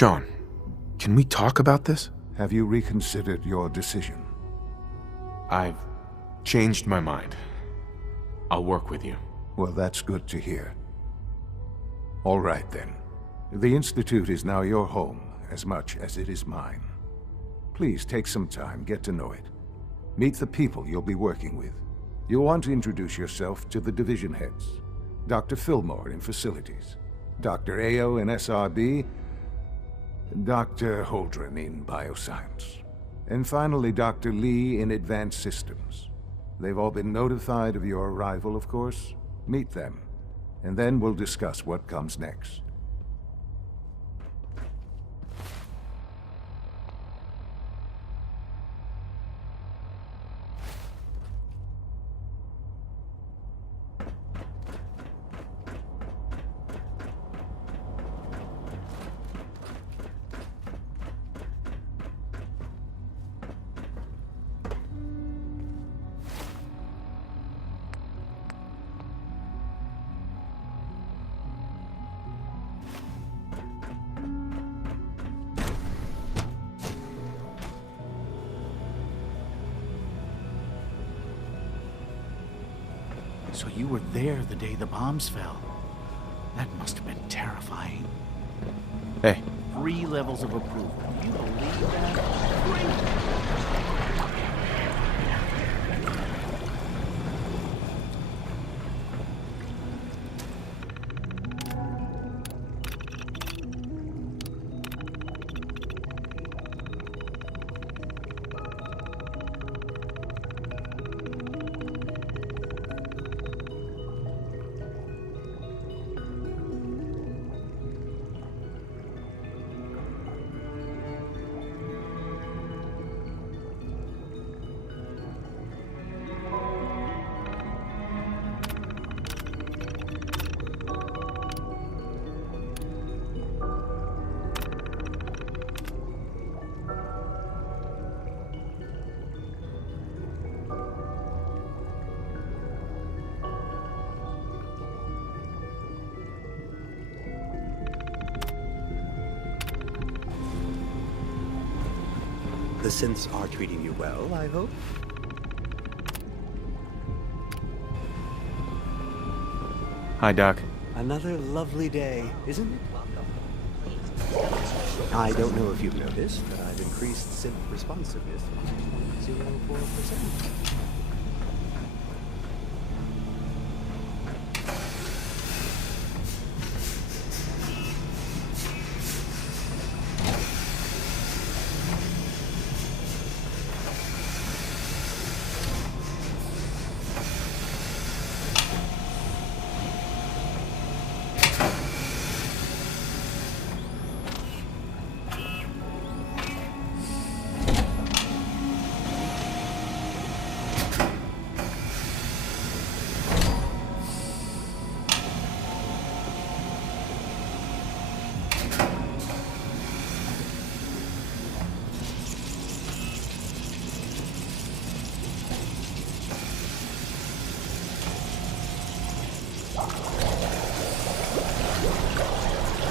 Sean, can we talk about this? Have you reconsidered your decision? I've changed my mind. I'll work with you. Well, that's good to hear. All right, then. The Institute is now your home, as much as it is mine. Please take some time, get to know it. Meet the people you'll be working with. You'll want to introduce yourself to the division heads. Dr. Fillmore in Facilities, Dr. Ao in SRB, Dr. Holdren in Bioscience, and finally Dr. Lee in Advanced Systems. They've all been notified of your arrival, of course. Meet them, and then we'll discuss what comes next. So you were there the day the bombs fell. That must have been terrifying. Hey, 3 levels of approval. Do you believe that? 3! The synths are treating you well, I hope? hi, Doc. Another lovely day, isn't it? I don't know if you've noticed, but I've increased synth responsiveness by 0.04%.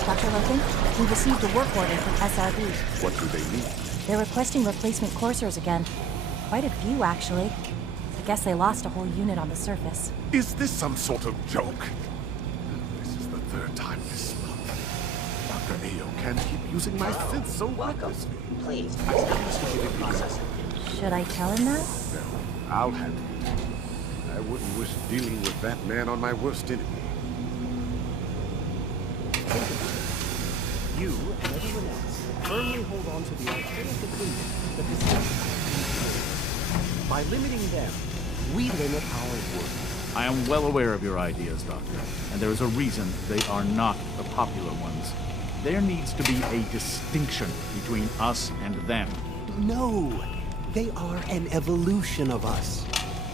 Dr. Logan, we received a work order from SRB. What do they need? They're requesting replacement coursers again. Quite a few, actually. I guess they lost a whole unit on the surface. Is this some sort of joke? This is the 3rd time this month. Dr. Ao can't keep using my synth so recklessly. Please, establish the unit processing. Should I tell him that? No, I'll handle it. I wouldn't wish dealing with that man on my worst enemy. You and everyone else firmly hold on to the alternative opinion that the synths. By limiting them, we limit our work. I am well aware of your ideas, Doctor, and there is a reason they are not the popular ones. There needs to be a distinction between us and them. No, they are an evolution of us.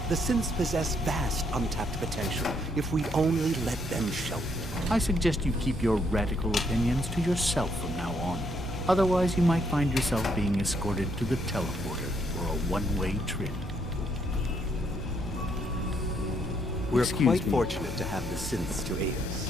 The synths possess vast untapped potential if we only let them show it. I suggest you keep your radical opinions to yourself from now on. Otherwise, you might find yourself being escorted to the teleporter for a one-way trip. We're Excuse quite me. fortunate to have the synths to aid us.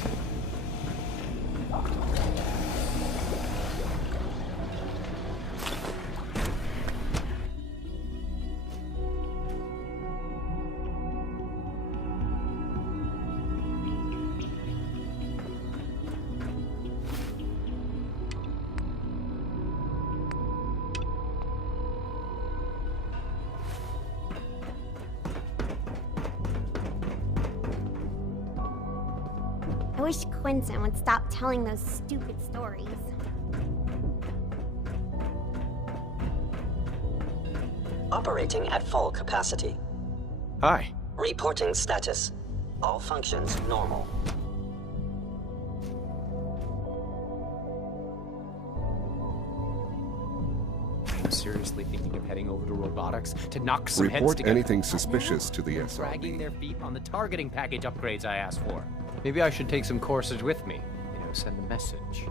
wish Quentin would stop telling those stupid stories. Operating at full capacity. Hi. Reporting status. All functions normal. I'm seriously thinking of heading over to robotics to knock some heads Report together. anything suspicious to the Dragging SRB. their feet on the targeting package upgrades I asked for. Maybe I should take some courses with me. Send a message.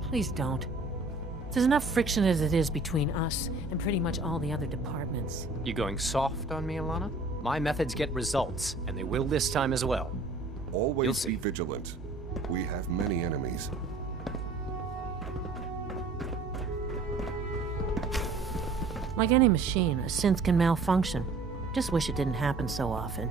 Please don't. There's enough friction as it is between us and pretty much all the other departments. You going soft on me, Alana? My methods get results, and they will this time as well. You'll Always see. be vigilant. We have many enemies. Like any machine, a synth can malfunction. Just wish it didn't happen so often.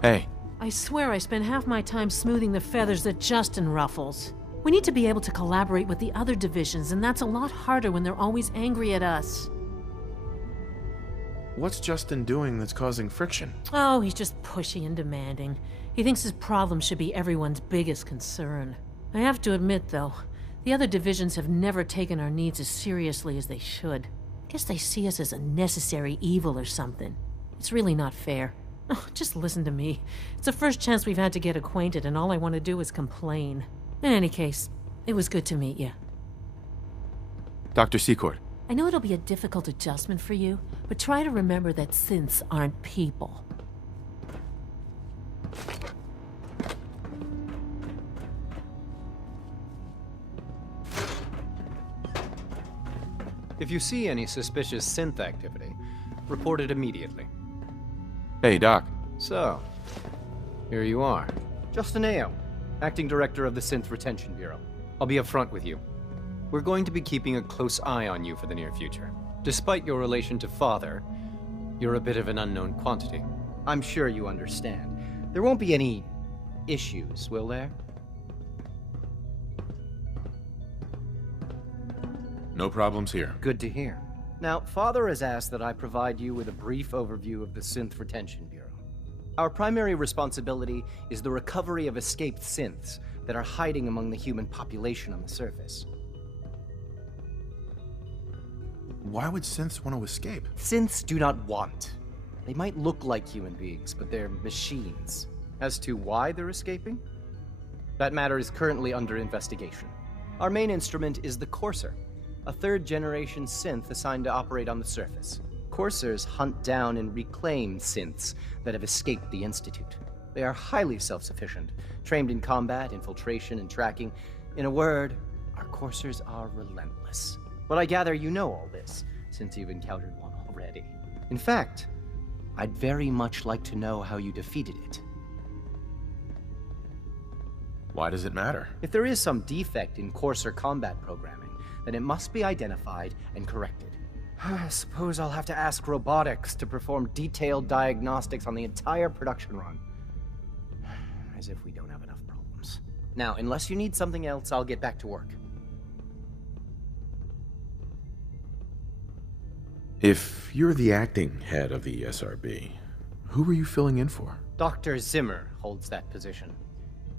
Hey. I swear I spend half my time smoothing the feathers that Justin ruffles. We need to be able to collaborate with the other divisions, and that's a lot harder when they're always angry at us. What's Justin doing that's causing friction? Oh, he's just pushy and demanding. He thinks his problem should be everyone's biggest concern. I have to admit, though, the other divisions have never taken our needs as seriously as they should. Guess they see us as a necessary evil or something. It's really not fair. Oh, just listen to me. It's the first chance we've had to get acquainted, and all I want to do is complain. In any case, it was good to meet you. Dr. Secord. I know it'll be a difficult adjustment for you, but try to remember that synths aren't people. If you see any suspicious synth activity, report it immediately. Hey, Doc. So, here you are. Justin Ao, Acting Director of the Synth Retention Bureau. I'll be upfront with you. We're going to be keeping a close eye on you for the near future. Despite your relation to Father, you're a bit of an unknown quantity. I'm sure you understand. There won't be any issues, will there? No problems here. Good to hear. Now, Father has asked that I provide you with a brief overview of the Synth Retention Bureau. Our primary responsibility is the recovery of escaped synths that are hiding among the human population on the surface. Why would synths want to escape? Synths do not want. They might look like human beings, but they're machines. As to why they're escaping? That matter is currently under investigation. Our main instrument is the Courser, a third-generation synth assigned to operate on the surface. Coursers hunt down and reclaim synths that have escaped the Institute. They are highly self-sufficient, trained in combat, infiltration, and tracking. In a word, our Coursers are relentless. But I gather you know all this, since you've encountered one already. In fact, I'd very much like to know how you defeated it. Why does it matter? If there is some defect in Courser combat programming, then it must be identified and corrected. I suppose I'll have to ask robotics to perform detailed diagnostics on the entire production run. As if we don't have enough problems. Now, unless you need something else, I'll get back to work. If you're the acting head of the SRB, who were you filling in for? Dr. Zimmer holds that position.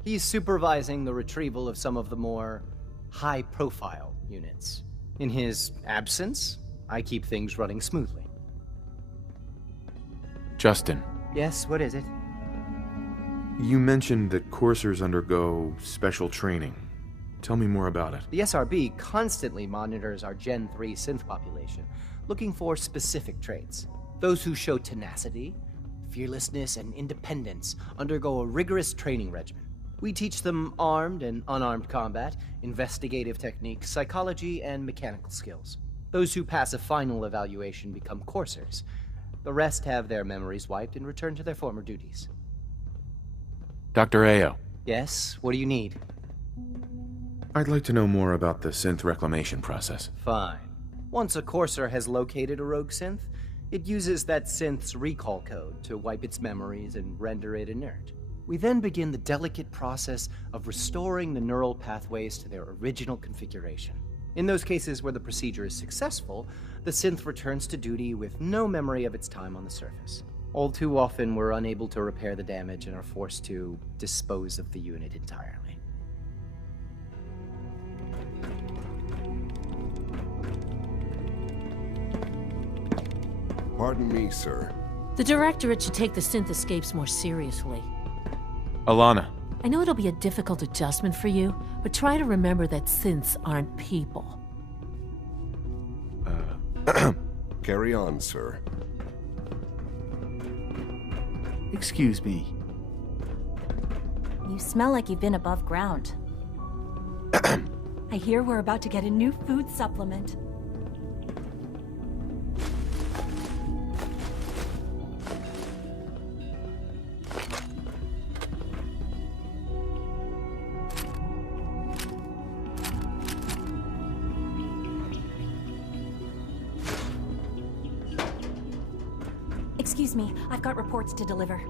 He's supervising the retrieval of some of the more high-profile units. In his absence, I keep things running smoothly. Justin. Yes, what is it? You mentioned that coursers undergo special training. Tell me more about it. The SRB constantly monitors our Gen 3 synth population, looking for specific traits. Those who show tenacity, fearlessness, and independence undergo a rigorous training regimen. We teach them armed and unarmed combat, investigative techniques, psychology, and mechanical skills. Those who pass a final evaluation become coursers. The rest have their memories wiped and return to their former duties. Dr. Ao. Yes, what do you need? I'd like to know more about the synth reclamation process. Fine. Once a courser has located a rogue synth, it uses that synth's recall code to wipe its memories and render it inert. We then begin the delicate process of restoring the neural pathways to their original configuration. In those cases where the procedure is successful, the synth returns to duty with no memory of its time on the surface. All too often, we're unable to repair the damage and are forced to dispose of the unit entirely. Pardon me, sir. The Directorate should take the synth escapes more seriously. Alana. I know it'll be a difficult adjustment for you, but try to remember that synths aren't people. Carry on, sir. Excuse me. You smell like you've been above ground. I hear we're about to get a new food supplement. Excuse me, I've got reports to deliver.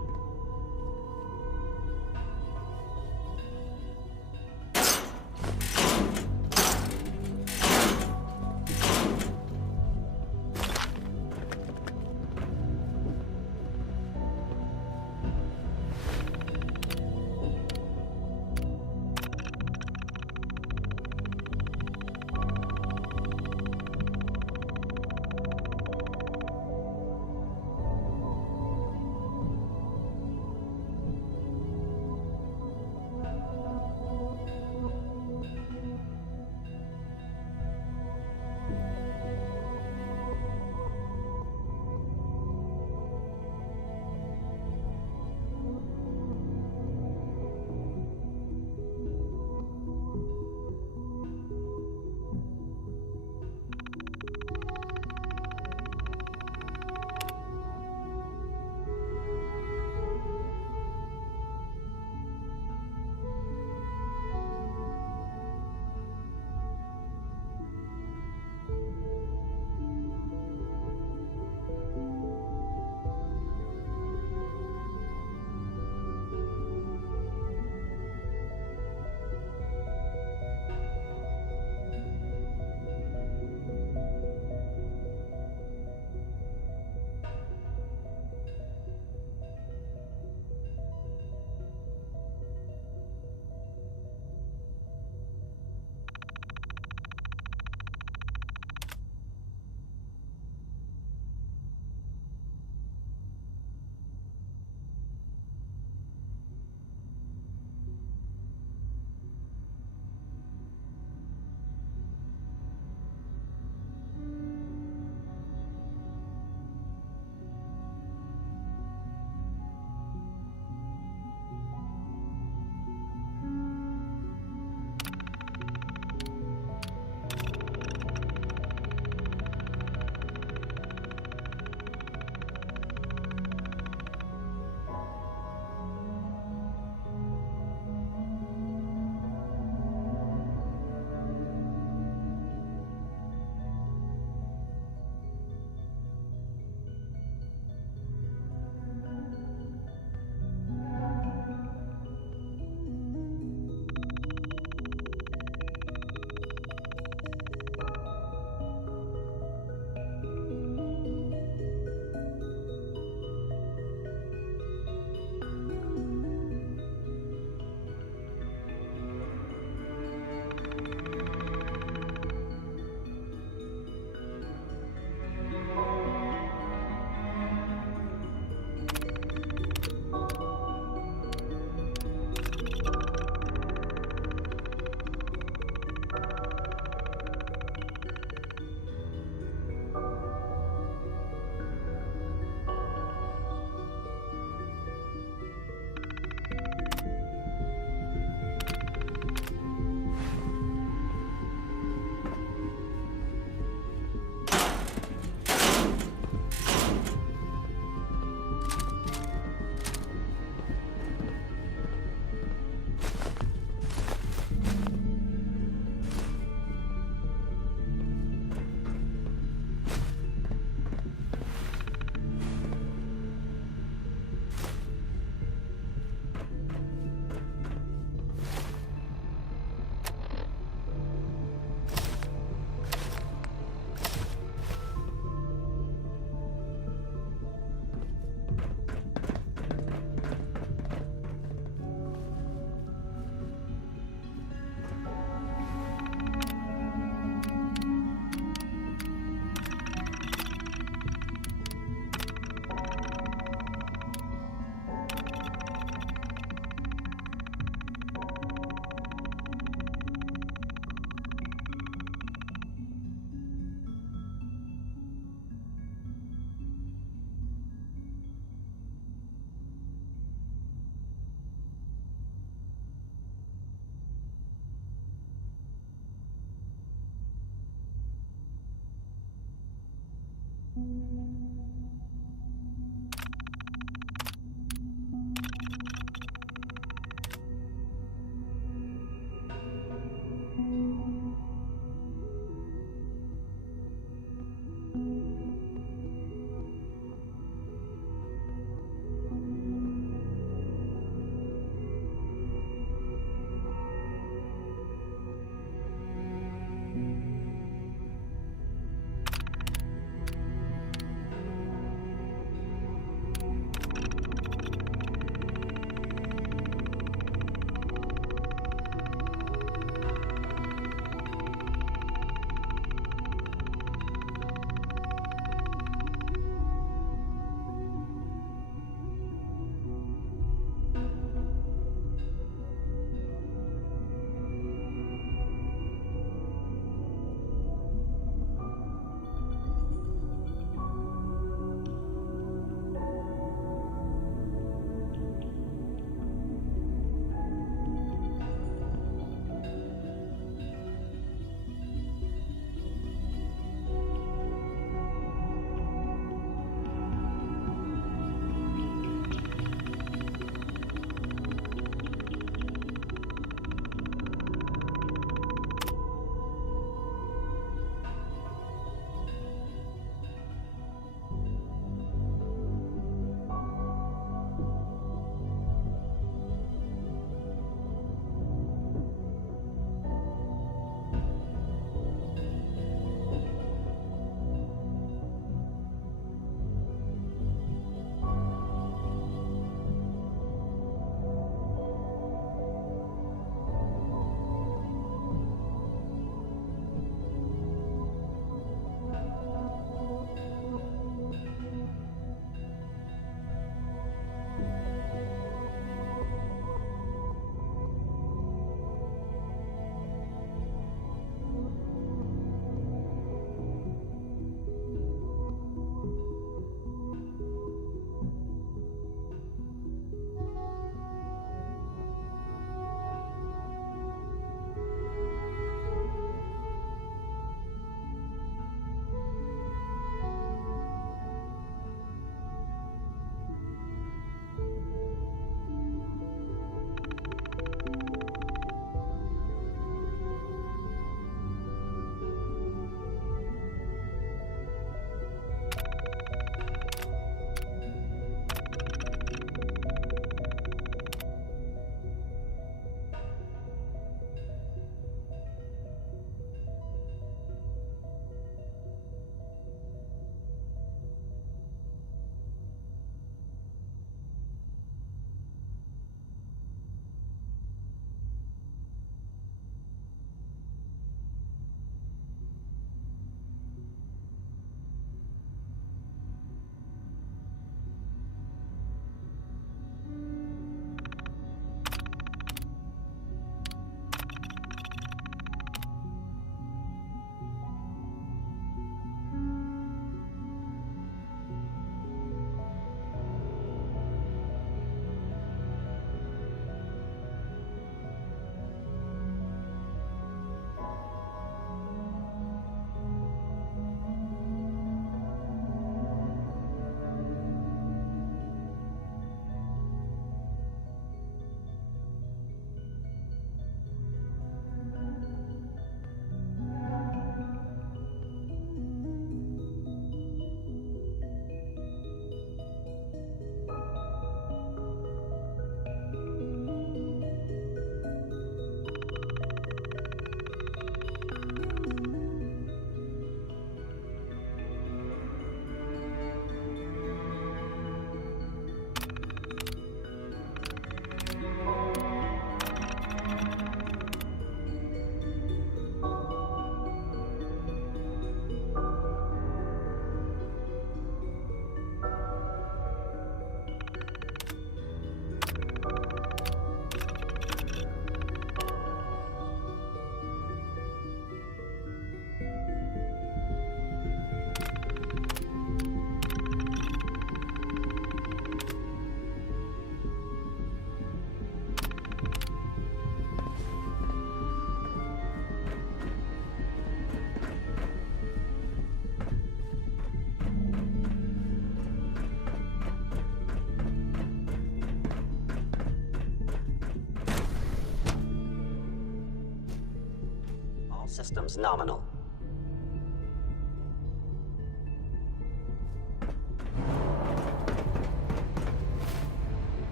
systems nominal.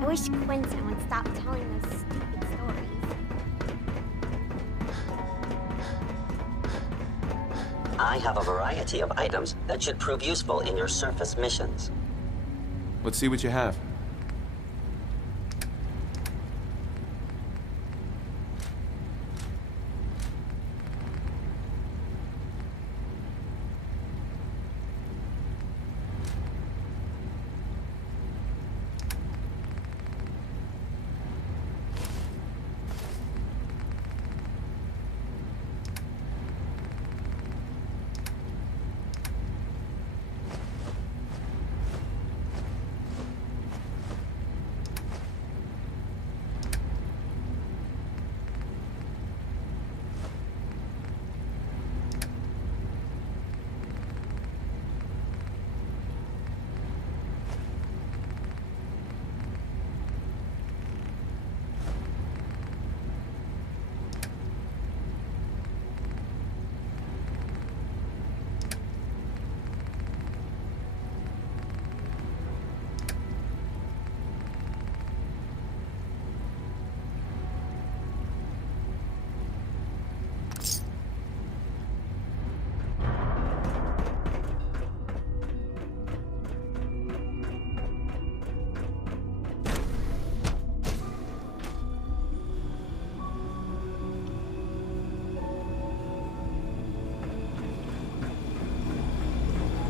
I wish Quentin would stop telling those stupid stories. I have a variety of items that should prove useful in your surface missions. Let's see what you have.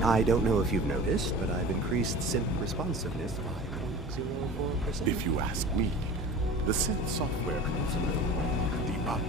I don't know if you've noticed, but I've increased synth responsiveness by 0.04%. If you ask me, the synth software knows a little debug.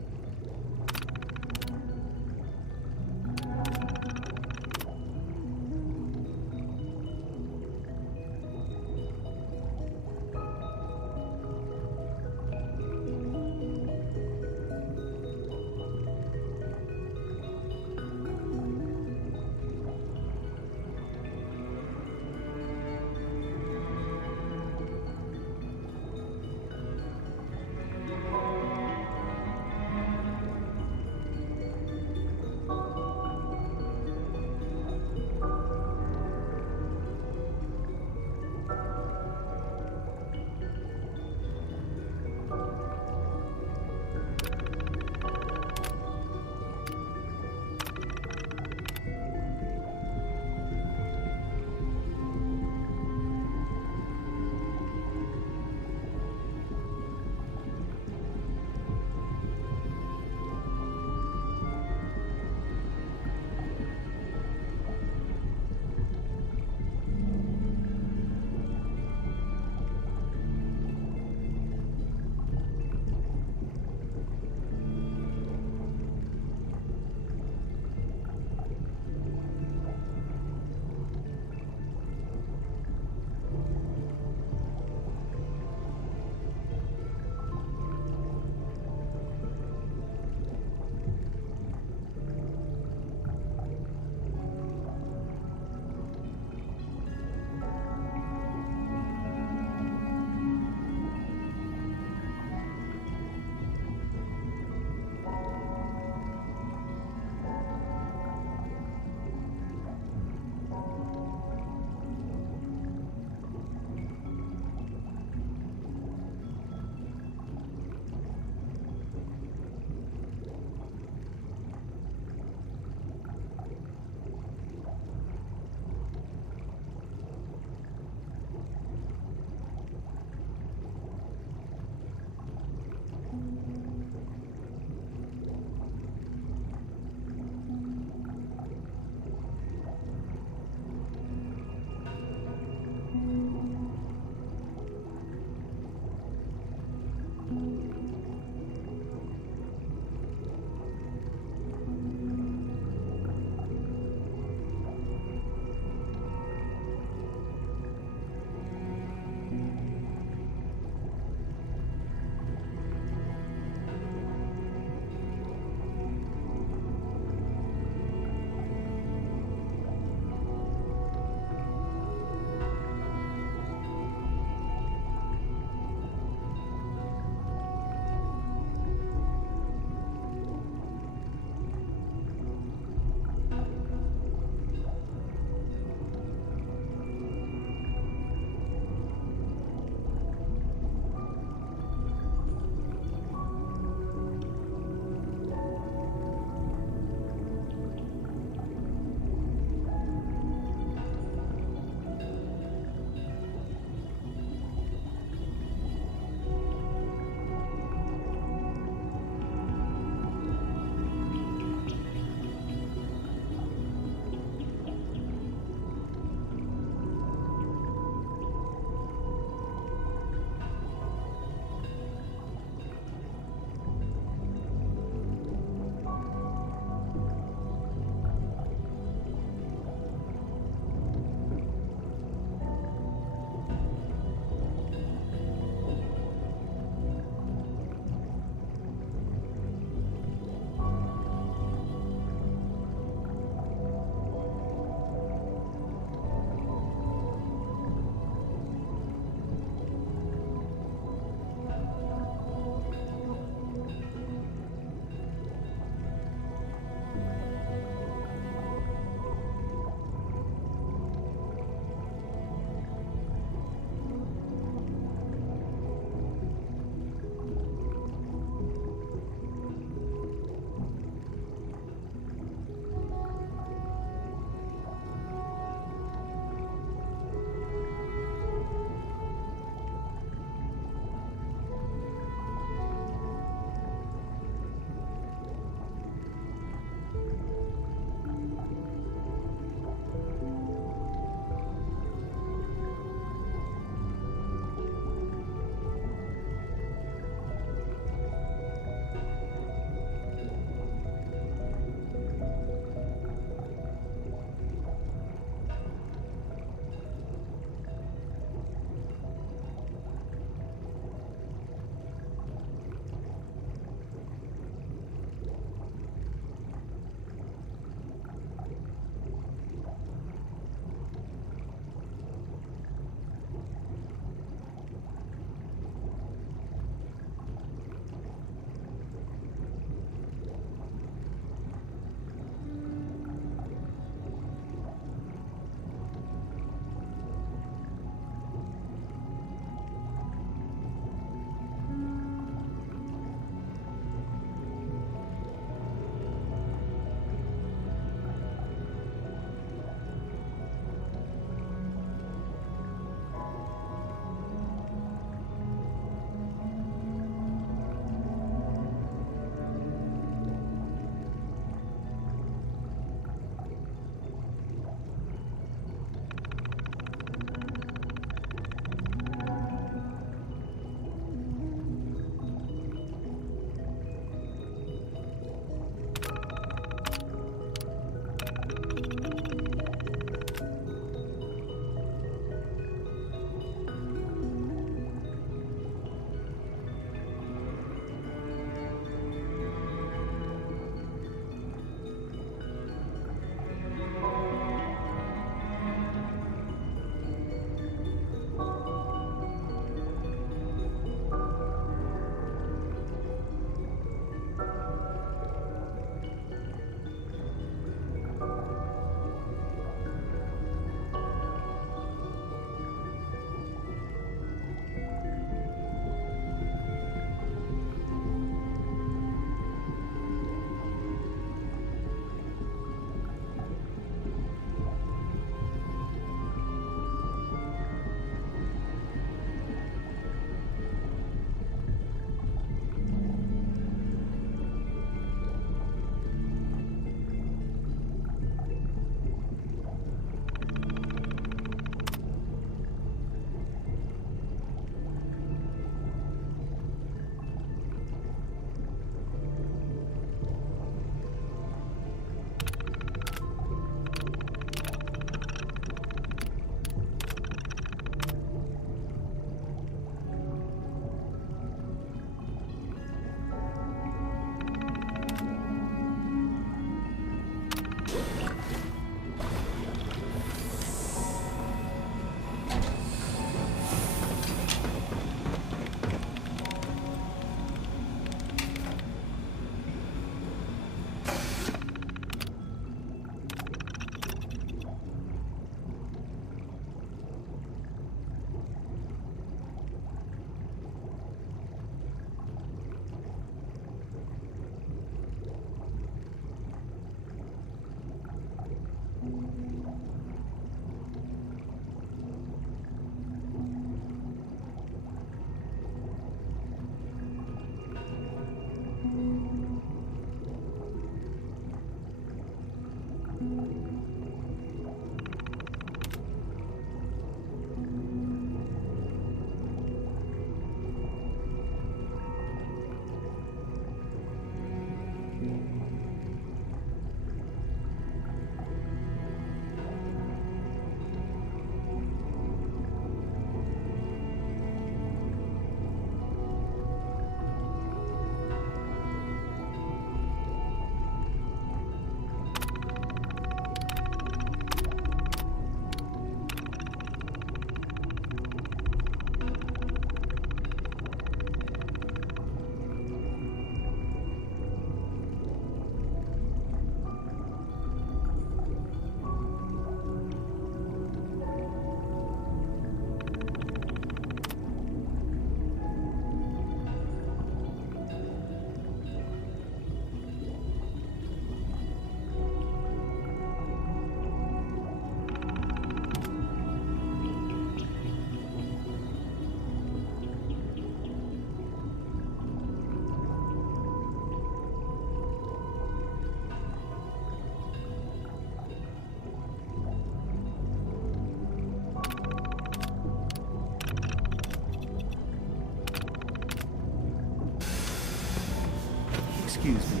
excuse me.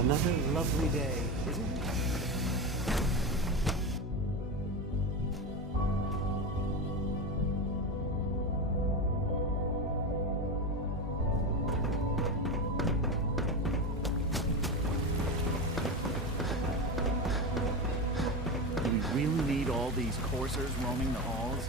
Another lovely day, isn't it? Do we really need all these coursers roaming the halls?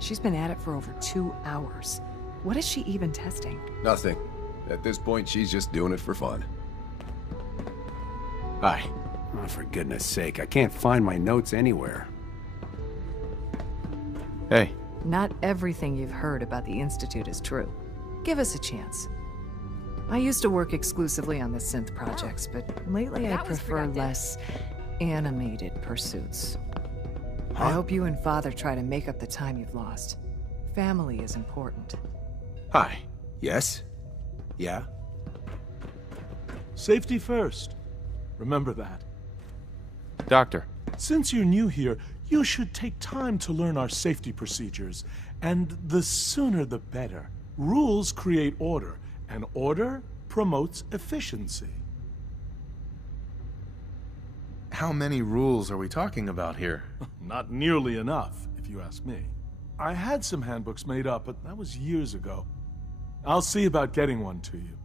She's been at it for over 2 hours. What is she even testing? Nothing. At this point, she's just doing it for fun. Hi. Oh, for goodness sake, I can't find my notes anywhere. Hey. Not everything you've heard about the Institute is true. Give us a chance. I used to work exclusively on the synth projects, but lately I prefer less animated pursuits. I hope you and Father try to make up the time you've lost. Family is important. Hi. Yes? Yeah? Safety first. Remember that. Doctor. Since you're new here, you should take time to learn our safety procedures. And the sooner the better. Rules create order, and order promotes efficiency. How many rules are we talking about here? Not nearly enough, if you ask me. I had some handbooks made up, but that was years ago. I'll see about getting one to you.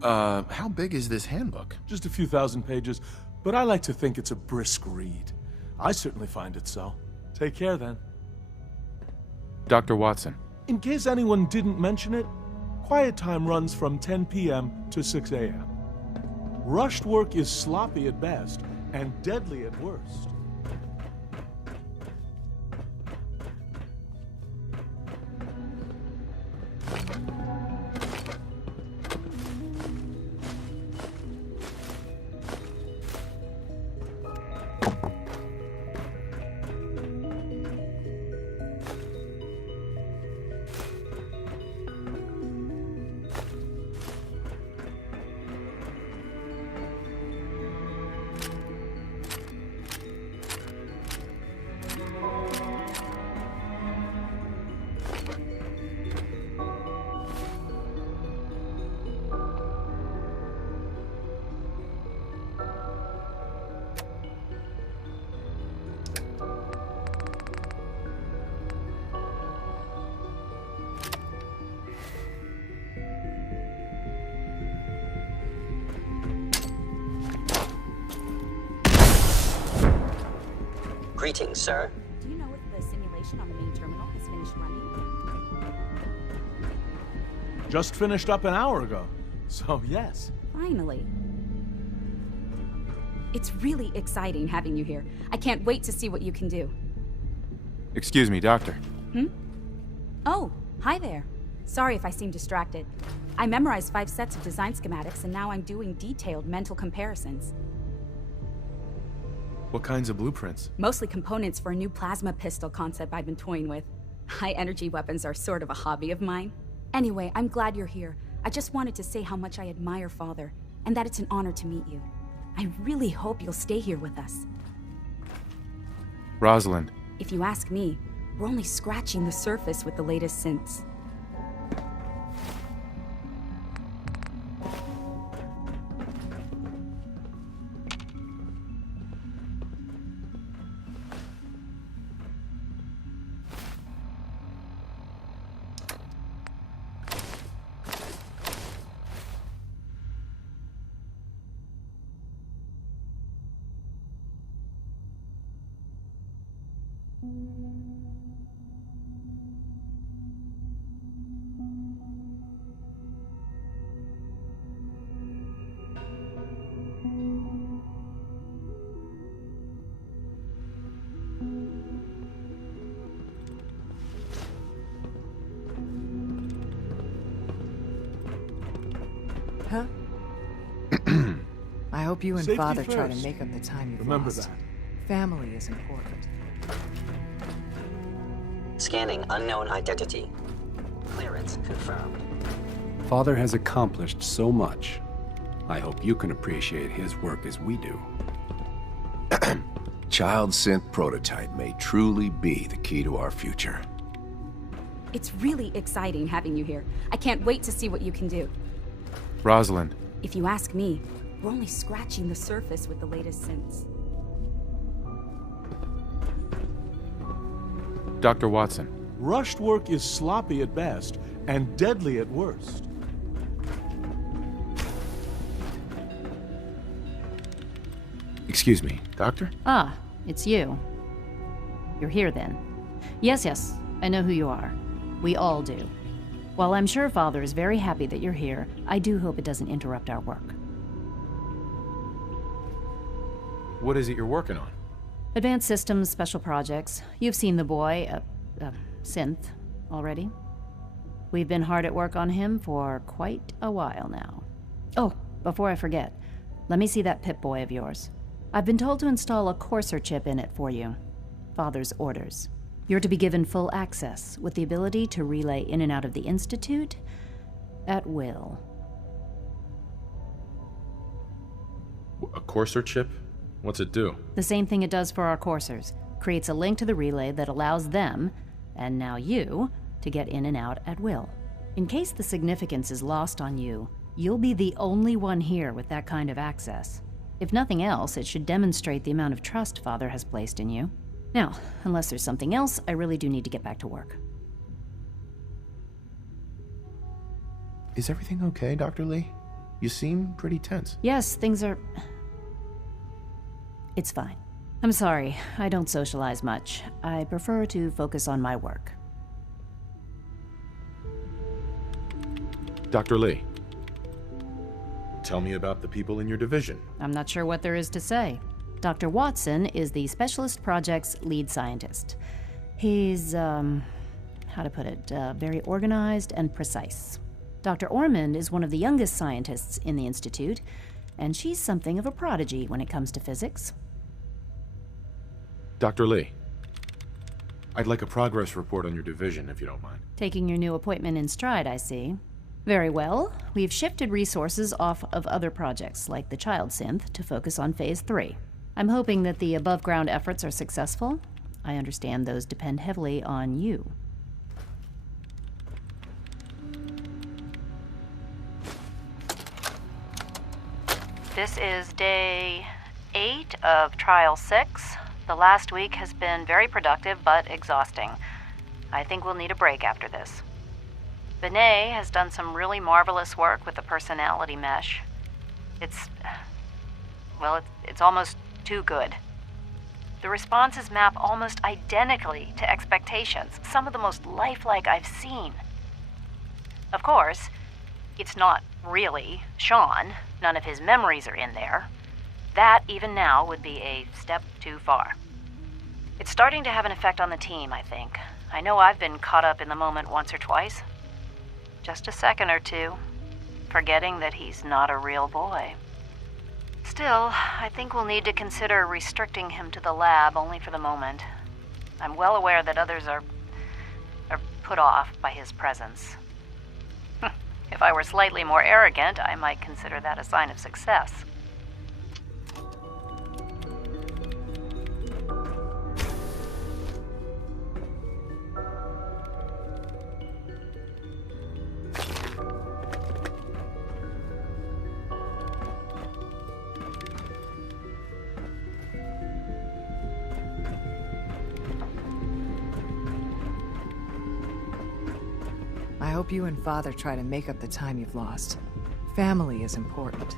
How big is this handbook? Just a few thousand pages, but I like to think it's a brisk read. I certainly find it so. Take care, then. Dr. Watson. In case anyone didn't mention it, quiet time runs from 10 p.m. to 6 a.m. Rushed work is sloppy at best, and deadly at worst. Greetings, sir. Do you know if the simulation on the main terminal has finished running? Just finished up an hour ago, so yes. Finally. It's really exciting having you here. I can't wait to see what you can do. Excuse me, Doctor. Oh, hi there. Sorry if I seem distracted. I memorized 5 sets of design schematics, and now I'm doing detailed mental comparisons. What kinds of blueprints? Mostly components for a new plasma pistol concept I've been toying with. High-energy weapons are sort of a hobby of mine. Anyway, I'm glad you're here. I just wanted to say how much I admire Father, and that it's an honor to meet you. I really hope you'll stay here with us. Rosalind. If you ask me, we're only scratching the surface with the latest synths. Huh? I hope you and Safety Father try to first. make up the time you've Remember lost. that. Family is important. Scanning unknown identity. Clearance confirmed. Father has accomplished so much. I hope you can appreciate his work as we do. Child synth prototype may truly be the key to our future. It's really exciting having you here. I can't wait to see what you can do. Rosalind. If you ask me, we're only scratching the surface with the latest synths. Dr. Watson. Rushed work is sloppy at best and deadly at worst. Excuse me, Doctor? Ah, it's you. You're here then. Yes, I know who you are. We all do. While I'm sure Father is very happy that you're here, I do hope it doesn't interrupt our work. What is it you're working on? Advanced Systems Special Projects. You've seen the boy, Synth, already. We've been hard at work on him for quite a while now. Oh, before I forget, let me see that Pip-Boy of yours. I've been told to install a Courser chip in it for you. Father's orders. You're to be given full access, with the ability to relay in and out of the Institute at will. A Courser chip? What's it do? The same thing it does for our coursers. Creates a link to the relay that allows them, and now you, to get in and out at will. In case the significance is lost on you, you'll be the only one here with that kind of access. If nothing else, it should demonstrate the amount of trust Father has placed in you. Now, unless there's something else, I really do need to get back to work. Is everything okay, Dr. Lee? You seem pretty tense. Yes, things are... It's fine. I'm sorry, I don't socialize much. I prefer to focus on my work. Dr. Lee, tell me about the people in your division. I'm not sure what there is to say. Dr. Watson is the Specialist Project's lead scientist. He's, how to put it, very organized and precise. Dr. Ormond is one of the youngest scientists in the Institute, and she's something of a prodigy when it comes to physics. Dr. Lee, I'd like a progress report on your division, if you don't mind. Taking your new appointment in stride, I see. Very well. We've shifted resources off of other projects, like the Child Synth, to focus on Phase 3. I'm hoping that the above-ground efforts are successful. I understand those depend heavily on you. This is day 8 of Trial 6. The last week has been very productive, but exhausting. I think we'll need a break after this. Benet has done some really marvelous work with the personality mesh. It's almost too good. The responses map almost identically to expectations, some of the most lifelike I've seen. Of course, it's not really Sean. None of his memories are in there. That, even now, would be a step too far. It's starting to have an effect on the team, I think. I know I've been caught up in the moment once or twice. Just a second or two, forgetting that he's not a real boy. Still, I think we'll need to consider restricting him to the lab only for the moment. I'm well aware that others are put off by his presence. If I were slightly more arrogant, I might consider that a sign of success. I hope you and Father try to make up the time you've lost. Family is important.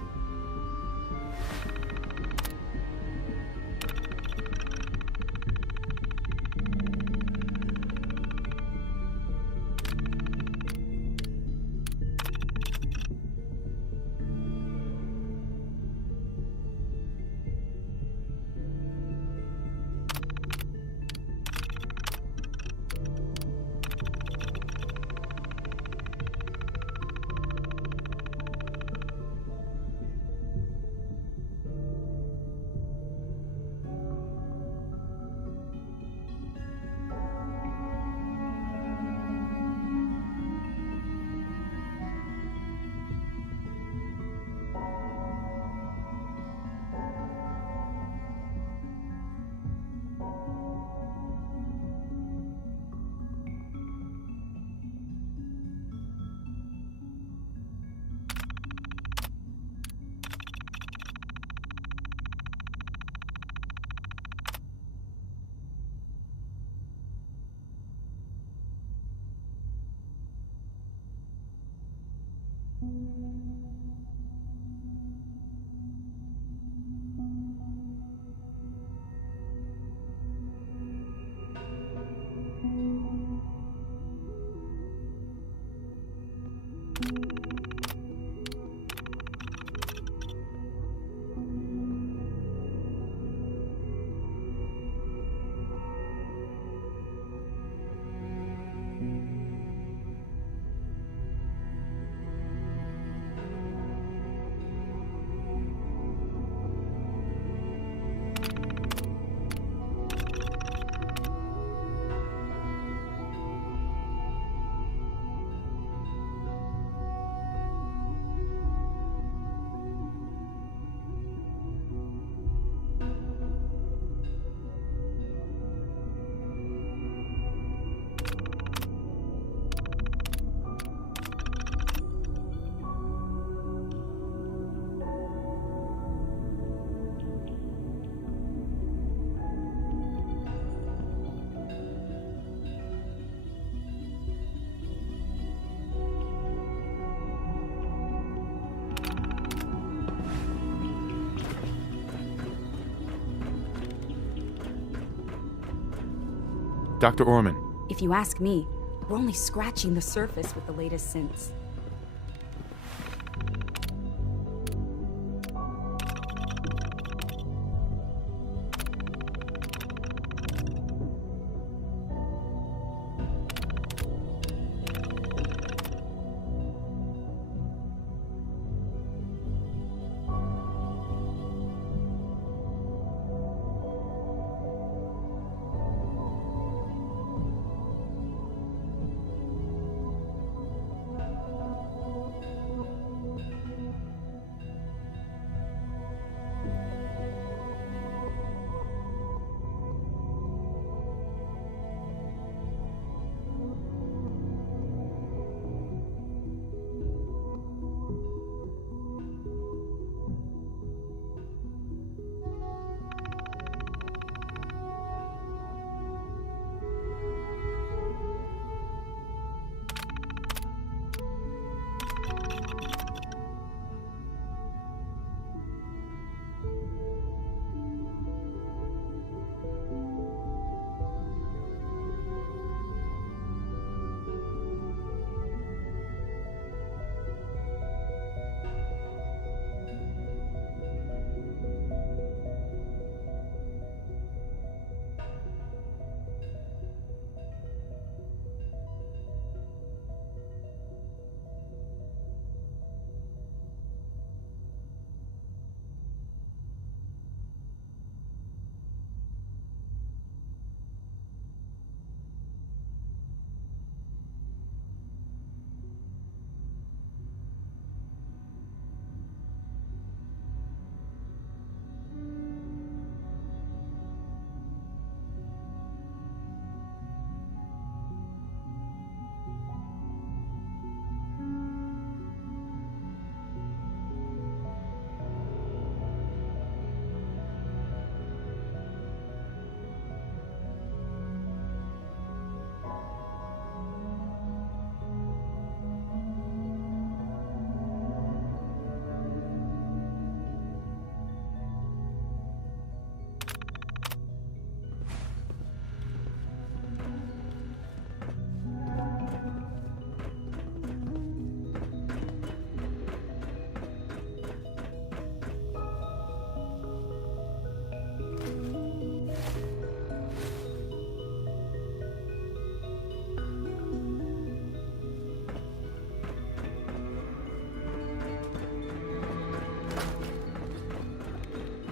Dr. Orman. If you ask me, we're only scratching the surface with the latest synths.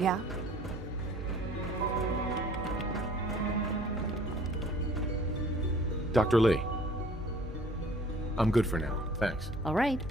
Yeah? Dr. Lee. I'm good for now, thanks. All right.